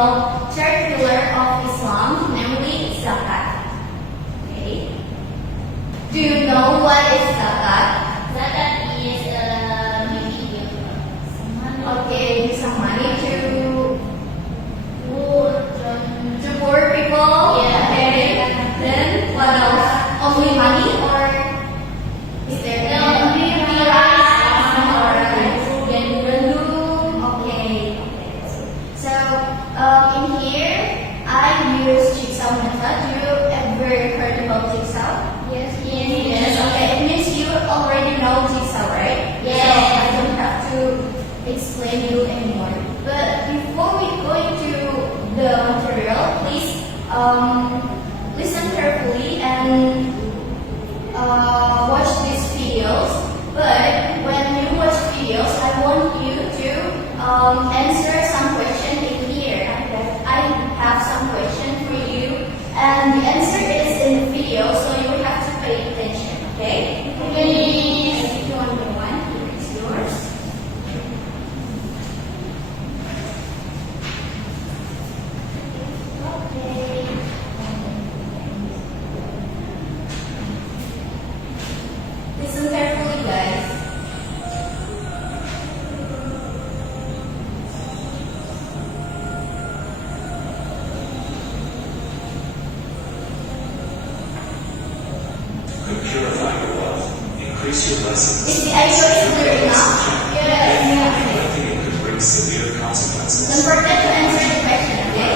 called third pillar of Islam, namely zakat. Okay. Do you know what is zakat? Zakat is maybe some money. Okay, give some money to Poor, poor people. Yeah. Okay. Then what else? Only money or is there only rice. Then gandum. Okay. So in here I use jigsaw method. Do you ever heard about jigsaw? Yes. Yes. Okay. It means you already know jigsaw, right? Yes. So I don't have to explain you anymore. But before we go into the material, please listen carefully and watch these videos. But when you watch videos, I want you to answer some question in here. I have some question for you, and the answer is in the video, so you have to pay attention. Okay? Please. If you want one, here is yours. Okay. Listen carefully, guys. Could purify your wealth, increase your blessings. Is the audio is clear enough? Neglecting it could bring severe consequences. Don't forget to answer the question, okay?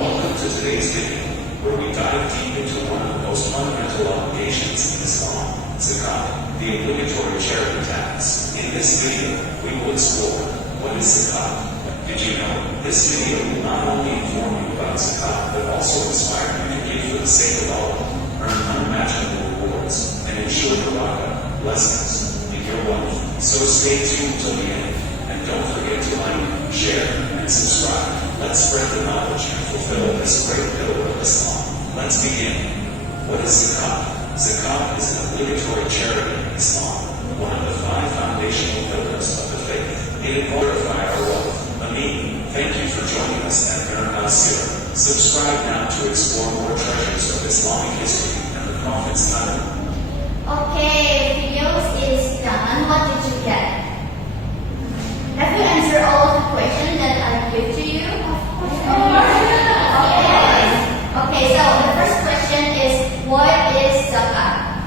Welcome to today's video, where we dive deep into one of the most fundamental obligations in Islam, zakat, the obligatory charity tax. In this video, we will explore what is zakat. Did you know this video will not only inform you about zakat, but also inspire you to give for the sake of Allah, earn unimaginable rewards, and ensure barakah, blessings, in your wealth. So stay tuned till the end, and don't forget to like, share, and subscribe. Let's spread the knowledge and fulfill this great pillar of Islam. Let's begin. What is zakat? Zakat is an obligatory charity in Islam, one of the 5 foundational pillars of the faith. It will purify our wealth. Amin. Thank you for joining us at Paramount Sira. Subscribe now to explore more treasures of Islamic history and the Prophet's time. Okay, videos is done. What did you get? Have you answered all of the questions that I give to you? Okay. Okay, so the first question is, what is zakat?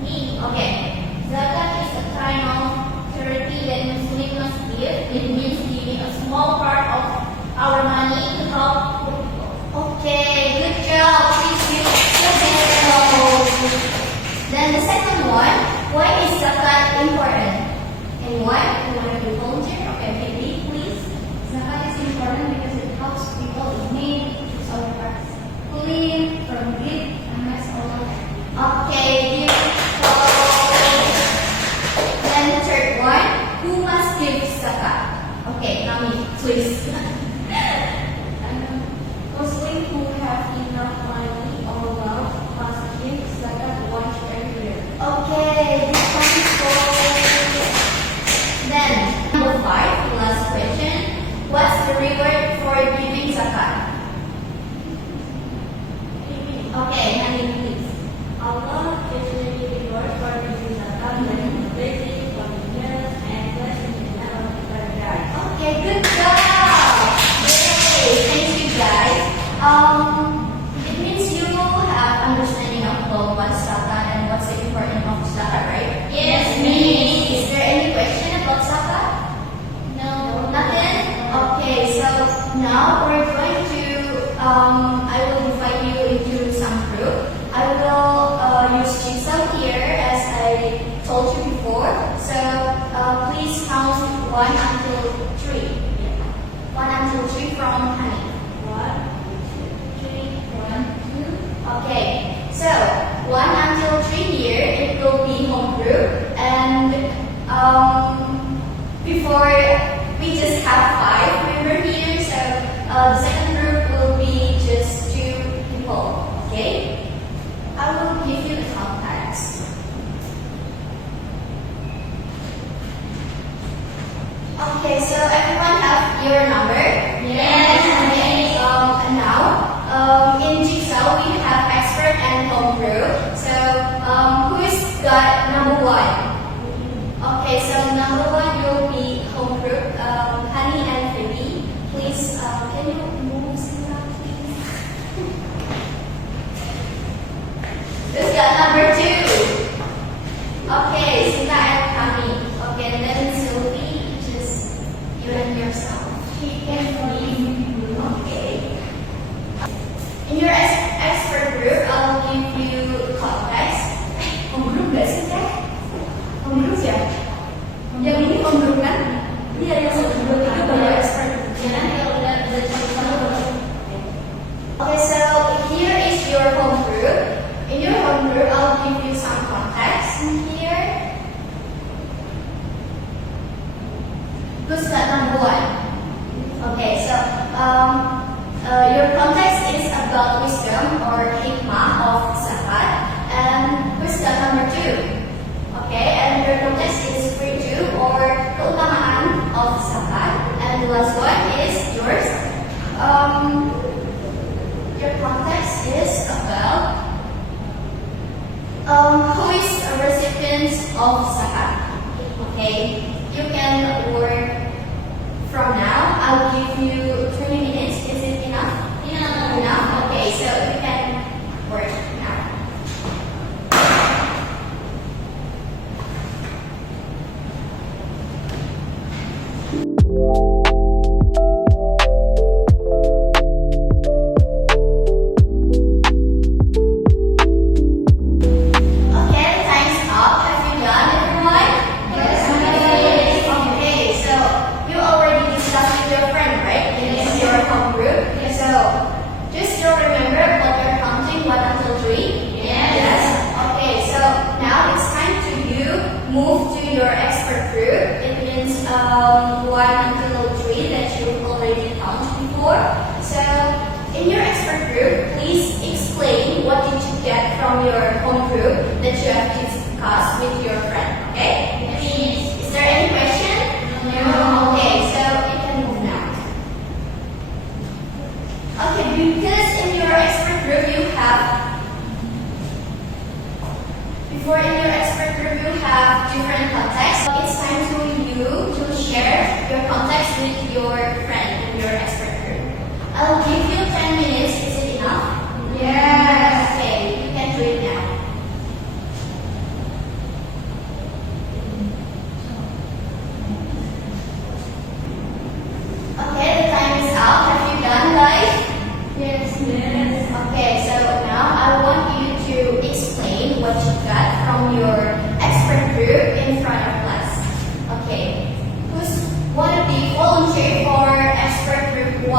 Me. Okay. Zakat is a kind of charity that Muslims must give. It means giving a small part of our money to help poor people. Okay, good job. Please give the Then the second one, why is zakat important? Anyone? You want to volunteer? Okay, maybe, please. Zakat is important because it helps people in need to solve hearts, clean from greed and mess over. Okay, beautiful. Then the third one, who must give zakat? Okay, Nami, please. Muslims who have enough money or wealth must give zakat once every year. Okay, beautiful. Then, number 5, last question. What's the reward for giving zakat? Okay, Nami, please. Allah is the reward for giving zakat when blessing from the years and blessing in the land of paradise. Okay, good job. Yay, thank you guys. It means you have understanding of what's zakat and what's the importance of zakat, right? Yes, Miss. Is there any question about zakat? No. Nothing? Okay, so now we're going to, I will invite you into some group. I will use jigsaw here as I told you before. So please count 1 until 3. 1 until 3 from honey. 1, 2, 3, 1, 2. Okay, so 1 until 3 here, it will be home group, and before we just have 5 members here, so the second group will be just 2 people. Okay, I will give you the contacts. Okay, so everyone have your number? Yes. Okay. your context is about who is a recipient of zakat. Okay, you can work from now. I'll give you 20 minutes. Is it enough? Yeah. Enough? Okay, so you can work now. Okay, time's up. Have you done, everyone? Yes. Okay, so you already discussed with your friend, right? In your home group. So just still remember what you're counting, 1 until 3. Yes. Okay, so now it's time to you move to your expert group. It means 1 until 3 that you've already counted before. So in your expert group, please explain what did you get from your home group that you have discussed with your friend. Okay? Is there any question? No. Okay, so you can move now. Okay, because in your expert group you have different contexts. So it's time for you to share your context with your friend in your expert group. I'll give you 10 minutes. Is it enough? Yes. Okay, you can do it now. Okay, the time is up. Have you done, guys? Yes. Okay, so now I want you to explain what you got from your expert group in front of class. Okay, who's one of the volunteer for expert group 1?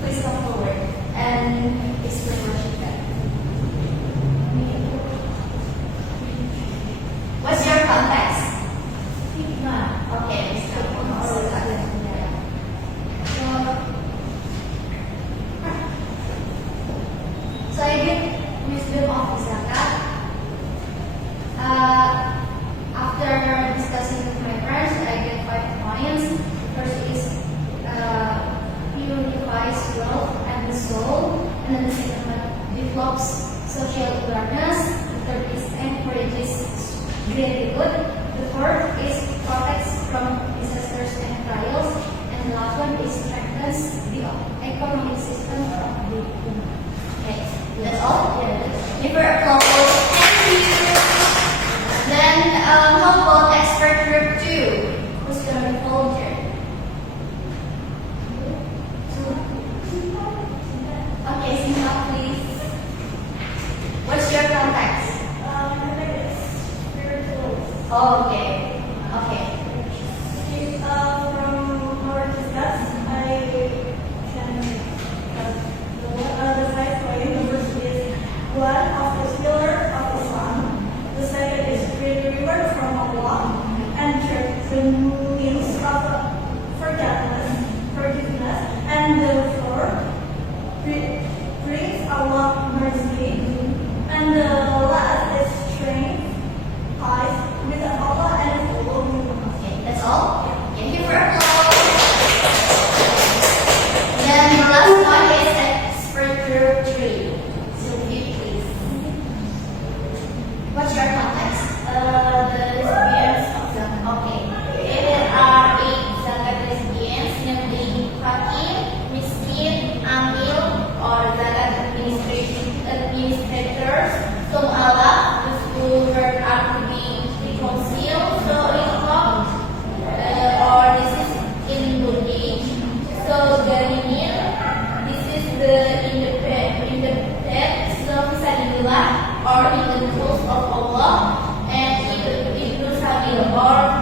Please come forward and explain what you got. What's your context? Okay, Miss Campbell, also got it. So I did wisdom of zakat. After discussing with my friends, I get 5 points. First is purifies wealth and the soul, and then the second one develops social awareness. The third is encourages gratitude. The fourth is protects from disasters and trials, and the last one is strengthens the economic system of the human. Okay, that's all. Give her applause. Thank you. Then, how about expert group 2? Who's gonna be volunteer? Okay, Simba, please. What's your context? Oh, okay. Okay. From our discuss, I can the 5 point. The first is one of the pillar of Islam. The second is create reward from Allah, and third the means of forgiveness, and the fourth brings Allah mercy, and the last is strength, ties with Allah and follow Him. Okay, that's all. Okay, give her applause. Then the last one is expert group 3. Sylvie, please. What's your context? The recipients of zakat. Okay. There are 8 zakat recipients, namely fakir, miskin, amil, or zakat administrators. So Allah, whose work are to be reconciled. So it's not, or this is in Buddhist. So the remaining, this is the independent, so fisabilillah, or in the rules of Allah, and it will sabil, or